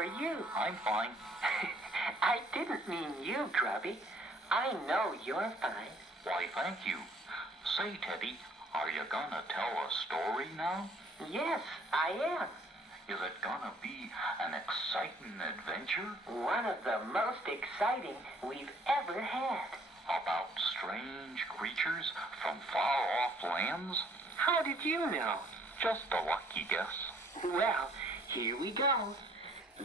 are you? I'm fine. I didn't mean you, Grubby. I know you're fine. Why, thank you. Say, Teddy, are you gonna tell a story now? Yes, I am. Is it gonna be an exciting adventure? One of the most exciting we've ever had. About strange creatures from far-off lands? How did you know? Just a lucky guess. Well, here we go.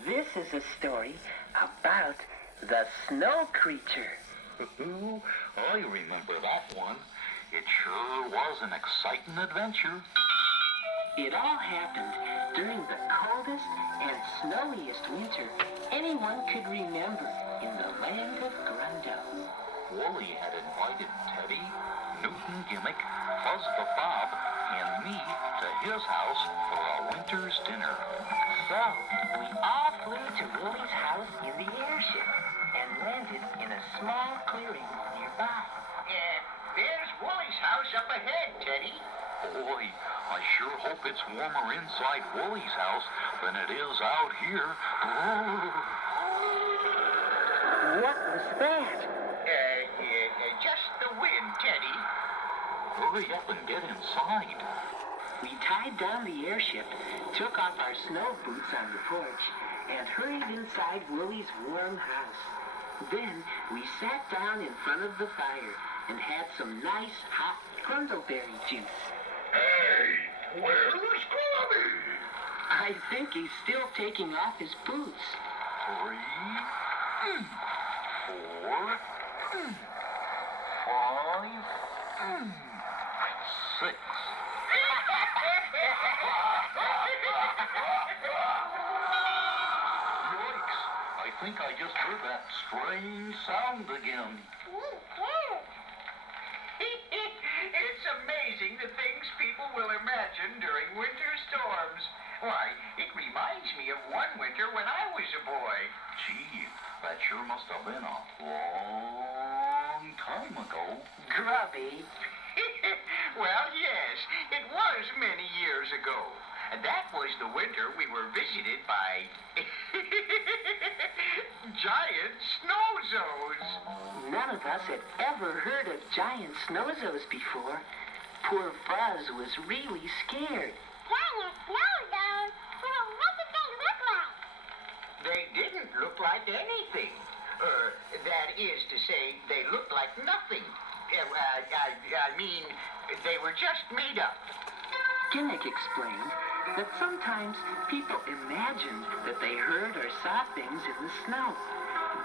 This is a story about the snow creature. I remember that one. It sure was an exciting adventure. It all happened during the coldest and snowiest winter anyone could remember in the land of Grundo. Wooly had invited Teddy, Newton Gimmick, Fuzz the Fob, and me to his house for a winter's dinner. So, we all flew to Wooly's house in the airship and landed in a small clearing nearby. There's Wooly's house up ahead, Teddy. Boy, I sure hope it's warmer inside Wooly's house than it is out here. What was that? Just the wind, Teddy. Hurry up and get inside. We tied down the airship, took off our snow boots on the porch, and hurried inside Wooly's warm house. Then we sat down in front of the fire and had some nice hot grundleberry juice. Hey, where's Grubby? I think he's still taking off his boots. 3, 4, 5, 6. Yikes! I think I just heard that strange sound again. It's amazing the things people will imagine during winter storms. Why, it reminds me of one winter when I was a boy. Gee, that sure must have been a long time ago. Grubby. Well, yes, it was many years ago. And that was the winter we were visited by Giant Snowzos. None of us had ever heard of Giant Snowzos before. Poor Fuzz was really scared. Giant Snowzos? Well, what did they look like? They didn't look like anything. That is to say, they looked like nothing. I mean, they were just made up. Gimmick explained that sometimes people imagined that they heard or saw things in the snow.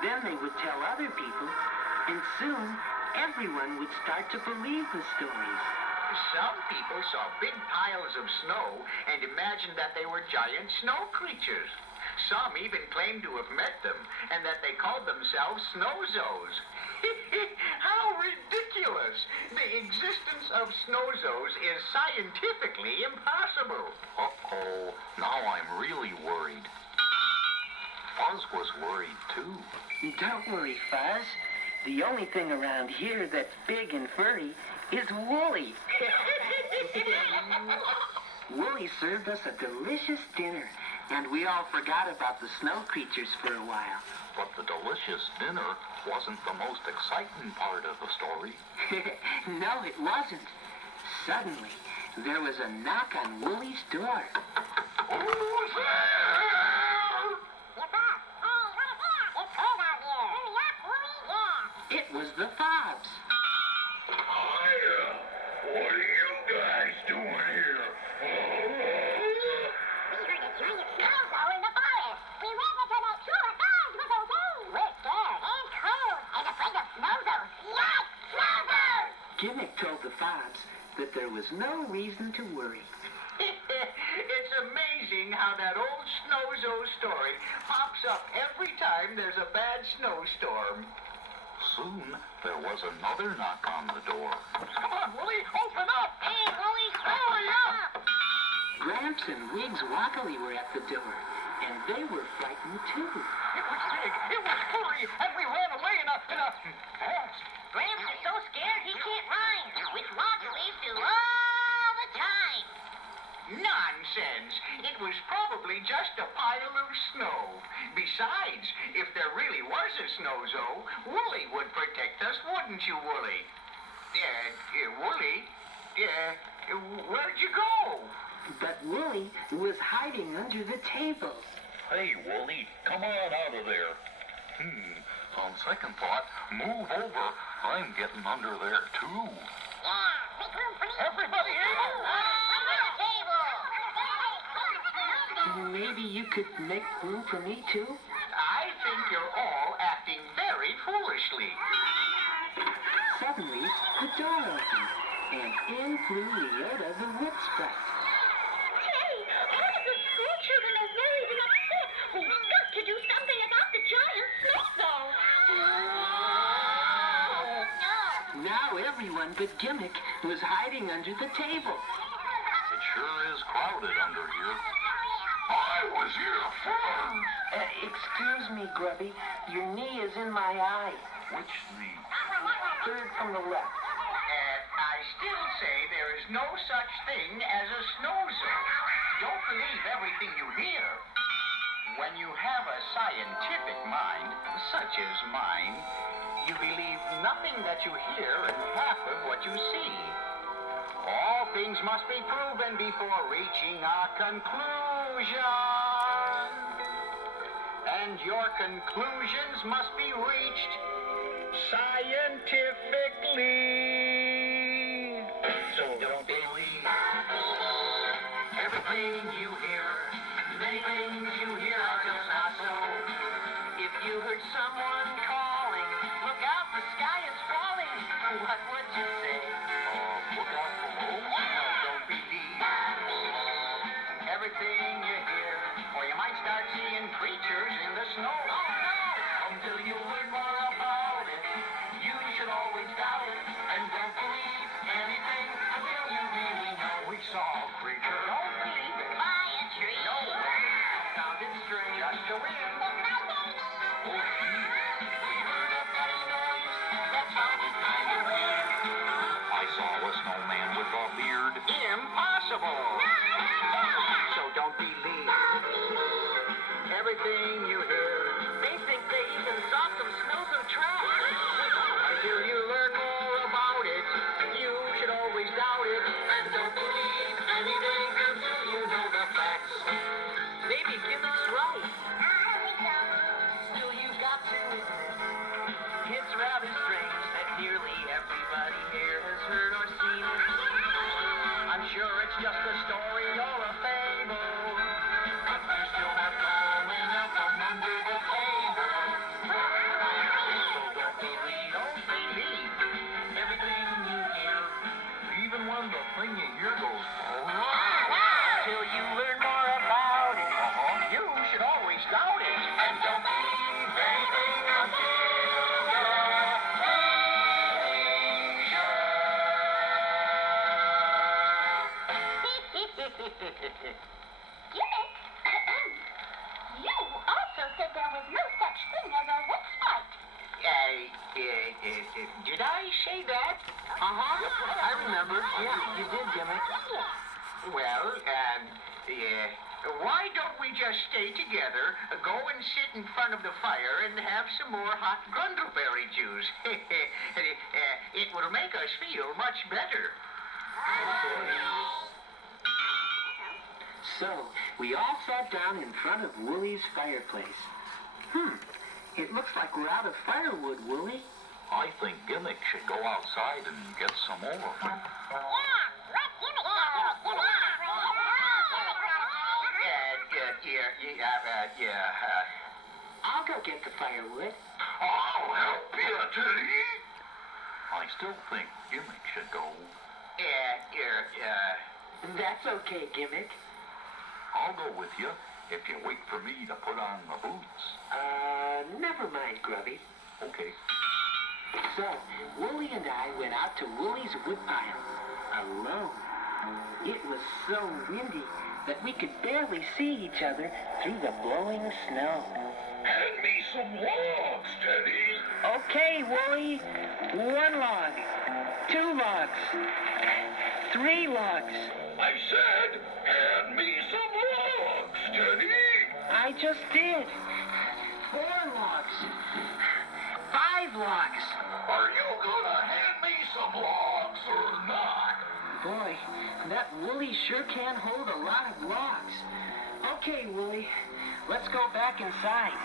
Then they would tell other people, and soon everyone would start to believe the stories. Some people saw big piles of snow and imagined that they were giant snow creatures. Some even claimed to have met them and that they called themselves Snowzos. How ridiculous! The existence of Snowzos is scientifically impossible. Uh-oh, now I'm really worried. Fuzz was worried too. Don't worry, Fuzz. The only thing around here that's big and furry is Wooly. Wooly served us a delicious dinner, and we all forgot about the snow creatures for a while. But the delicious dinner wasn't the most exciting part of the story. No, it wasn't. Suddenly, there was a knock on Wooly's door. Who's there? What's up? Hey, what is that? It's cold out here. Hurry up, Wooly. Yeah. It was the Fobs. Hiya! What are you guys doing here? We heard a giant Snowzo in the forest. We went to make sure Fuzz was okay. We're scared and cold and afraid of Snowzos. Yikes! Snowzos! Gimmick told the Fobs that there was no reason to worry. It's amazing how that old Snowzo story pops up every time there's a bad snowstorm. Soon, there was another knock on the door. Come on, Wooly, open up! Hey, Wooly, Hurry up! Gramps and Wiggs Wackerly were at the door, and they were frightened too. It was big, it was furry, and we ran away in a fast. Gramps is so scared he can't rhyme, which Wackerly's do all the time. Nonsense! It was probably just a pile of snow. Besides, if there really was a Snowzo, Wooly would protect us, wouldn't you, Wooly? Wooly? Where'd you go? But Wooly was hiding under the table. Hey, Wooly, come on out of there. On second thought, move over. I'm getting under there, too. Everybody Maybe you could make room for me, too? I think you're all acting very foolishly. Suddenly, the door opened, and in flew Leota the wood sprite. Teddy, all of the school children are worried and upset. We've got to do something about the giant snowzos. Now everyone but Gimmick was hiding under the table. It sure is crowded under here. I was here first. Excuse me, Grubby. Your knee is in my eye. Which knee? Third from the left. I still say there is no such thing as a Snowzo. Don't believe everything you hear. When you have a scientific mind, such as mine, you believe nothing that you hear and half of what you see. All things must be proven before reaching a conclusion. And your conclusions must be reached scientifically. So don't believe everything you hear. Many things you hear are just not so. If you heard someone calling, look out, the sky is falling. What would you say? Look out below. No, don't believe everything you hear, or you might start seeing creatures in the snow. Oh, no! Until you learn more about it, you should always doubt it, and don't believe anything until you really know. We saw a creature. Don't believe it. By a tree. No way. Sounded strange. Just the wind. Oh, gee. We heard a funny noise that sounded kind of weird. I saw a snowman with a beard. Impossible. So don't believe everything you hear. They think they even saw some Snowzo traps. Until you learn more about it, you should always doubt it. And don't believe anything until you know the facts. Maybe Gimmick's right. Still, you got to admit, it's rather strange that nearly everybody here has heard or seen it. I'm sure it's just a story or a fable. But there's still more coming out from under the table. So don't believe everything you hear. Even when the thing you hear goes, Till you learn more about it, you should always doubt it. And don't believe anything until Gimmick, you also said there was no such thing as a wood sprite. Did I say that? I remember. Yeah, you did, Gimmick. Well, why don't we just stay together, go and sit in front of the fire and have some more hot grundleberry juice? It will make us feel much better. So, we all sat down in front of Wooly's fireplace. It looks like we're out of firewood, Wooly. I think Gimmick should go outside and get some more. Yeah, let Gimmick go. I'll go get the firewood. I'll help you, Teddy. I still think Gimmick should go. That's okay, Gimmick. I'll go with you if you wait for me to put on the boots. Never mind, Grubby. Okay. So, Wooly and I went out to Wooly's woodpile, alone. It was so windy that we could barely see each other through the blowing snow. Hand me some logs, Teddy. Okay, Wooly. 1 log, 2 logs, 3 logs. I said, hand me some logs, Teddy. I just did. 4 logs. 5 logs. Are you gonna hand me some logs or not? Boy, that Wooly sure can hold a lot of logs. Okay, Wooly, let's go back inside.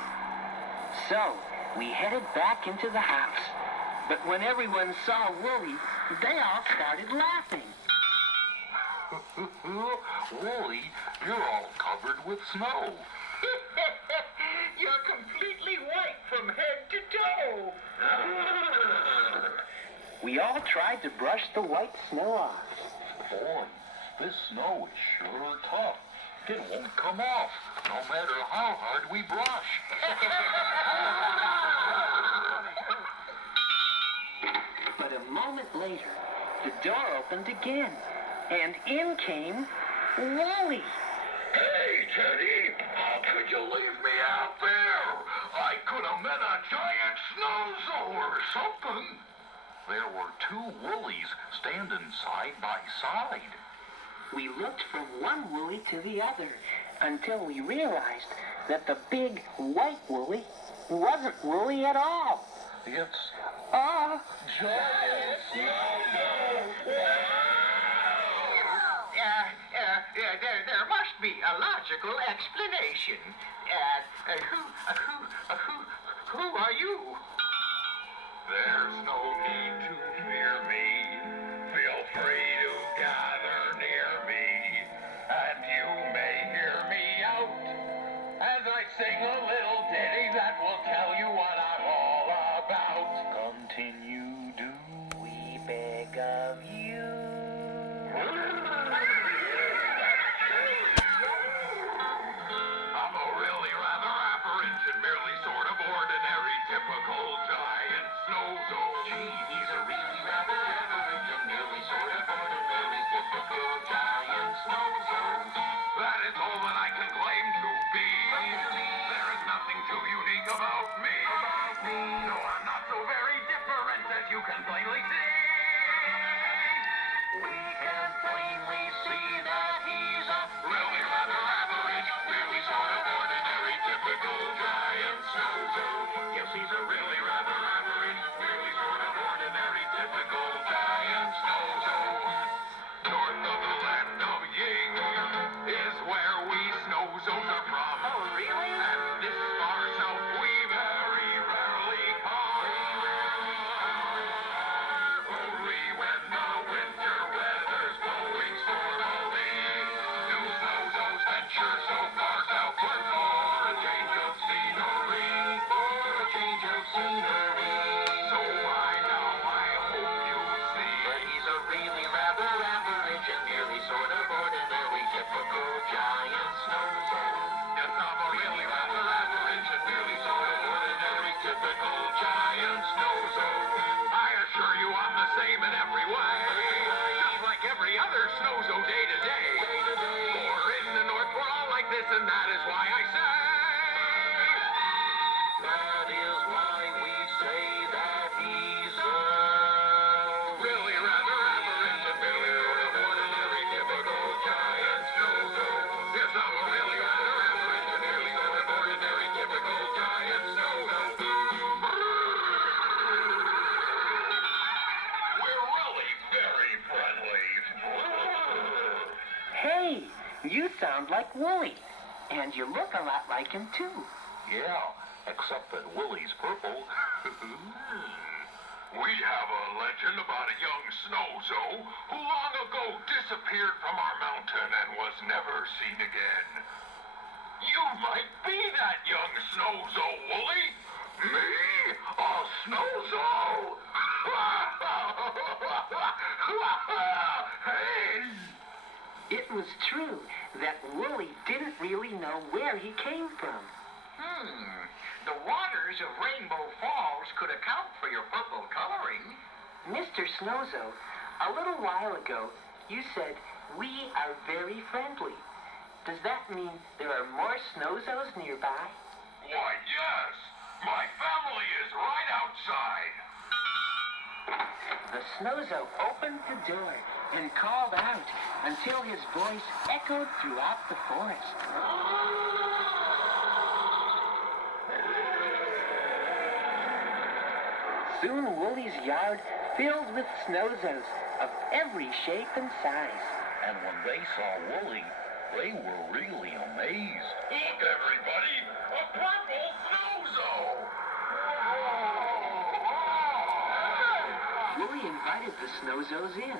So, we headed back into the house. But when everyone saw Wooly, they all started laughing. Wooly, you're all covered with snow. You're completely white from head to toe. We all tried to brush the white snow off. Boy, this snow is sure tough. It won't come off, no matter how hard we brush. But a moment later, the door opened again, and in came Wooly. Hey, Teddy, how could you leave me out there? I could have met a giant Snowzo or something. There were 2 Woolies standing side by side. We looked from one Wooly to the other until we realized that the big white Wooly wasn't Wooly at all. It's Giant There must be a logical explanation. Who are you? There's no need to fear me. Feel free to gather near me, and you may hear me out as I sing a little ditty that will tell you what I'm all about. Continue, do we beg of you? I'm a really rather average and merely sort of ordinary typical giant Snowzo. Gee, he's a really rather average and merely sort of ordinary typical giant Snowzo. That is all that I can claim to be. There is nothing too unique about me. No, I'm not so very different as you can plainly see. We can plainly see that he's a really rather average, really sort of ordinary, typical giant Snowzo. Yes, he's a really rather average, really sort of ordinary, typical giant Snowzo. North of the land of Ying is where we Snowzos are from. Oh, really? And this far south we very rarely come. Only when the winter weather's blowing stormily do Snowzos venture so far southward for a change of scenery. For a change of scenery. So by now I hope you see that he's a really rather average and merely sort of ordinary, typical giant Snowzo. Yes, I'm a really rather average and merely sort of ordinary, typical giant Snowzo. I assure you I'm the same in every way, just like every other Snowzo day to day. For in the north we're all like this, and that is why I say. That is why we say that he's a really rather average and merely sort of ordinary, typical giant Snowzo. Yes, I'm a really rather average and merely sort of ordinary, typical giant Snowzo. We're really very friendly. Hey, you sound like Wooly, and you look a lot like him too. Yeah, except that Wooly's purple. We have a legend about a young Snowzo who long ago disappeared from our mountain and was never seen again. You might be that young Snowzo, Wooly. Me? A Snowzo? Hey! It was true that Wooly didn't really know where he came from. The waters of Rainbow Falls could account for your purple coloring. Mr. Snowzo, a little while ago, you said we are very friendly. Does that mean there are more Snowzos nearby? Why, yes. My family is right outside. The Snowzo opened the door and called out until his voice echoed throughout the forest. Soon Wooly's yard filled with Snowzos of every shape and size. And when they saw Wooly, they were really amazed. Look, everybody! A purple Snowzo! Wooly invited the Snowzos in,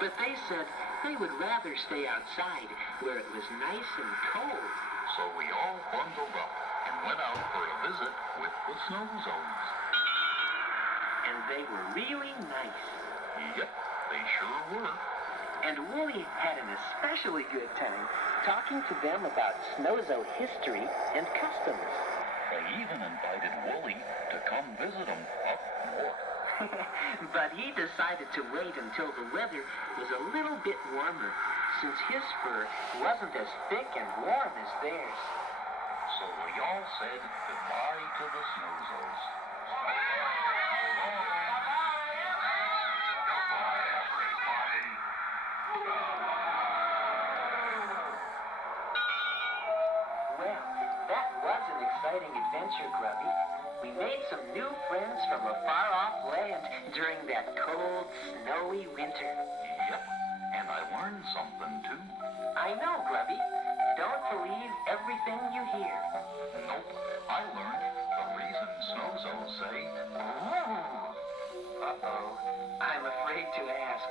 but they said they would rather stay outside where it was nice and cold. So we all bundled up and went out for a visit with the Snowzos. And they were really nice. Yep, they sure were. And Wooly had an especially good time talking to them about Snowzo history and customs. They even invited Wooly to come visit them up north. But he decided to wait until the weather was a little bit warmer, since his fur wasn't as thick and warm as theirs. So we all said goodbye to the Snowzos. Well, that was an exciting adventure, Grubby. We made some new friends from a far-off land during that cold, snowy winter. Yep, and I learned something too. I know, Grubby. Don't believe everything you hear. Nope, I learned the reason Snowzos say, "Ooh." Uh-oh. I'm afraid to ask.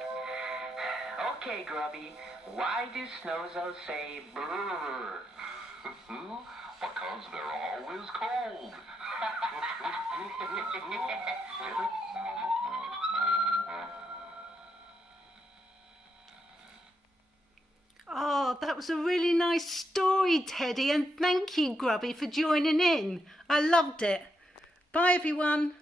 Okay, Grubby. Why do Snowzos say brrr? Because they're always cold. Oh, that was a really nice story, Teddy, and thank you, Grubby, for joining in. I loved it. Bye, everyone.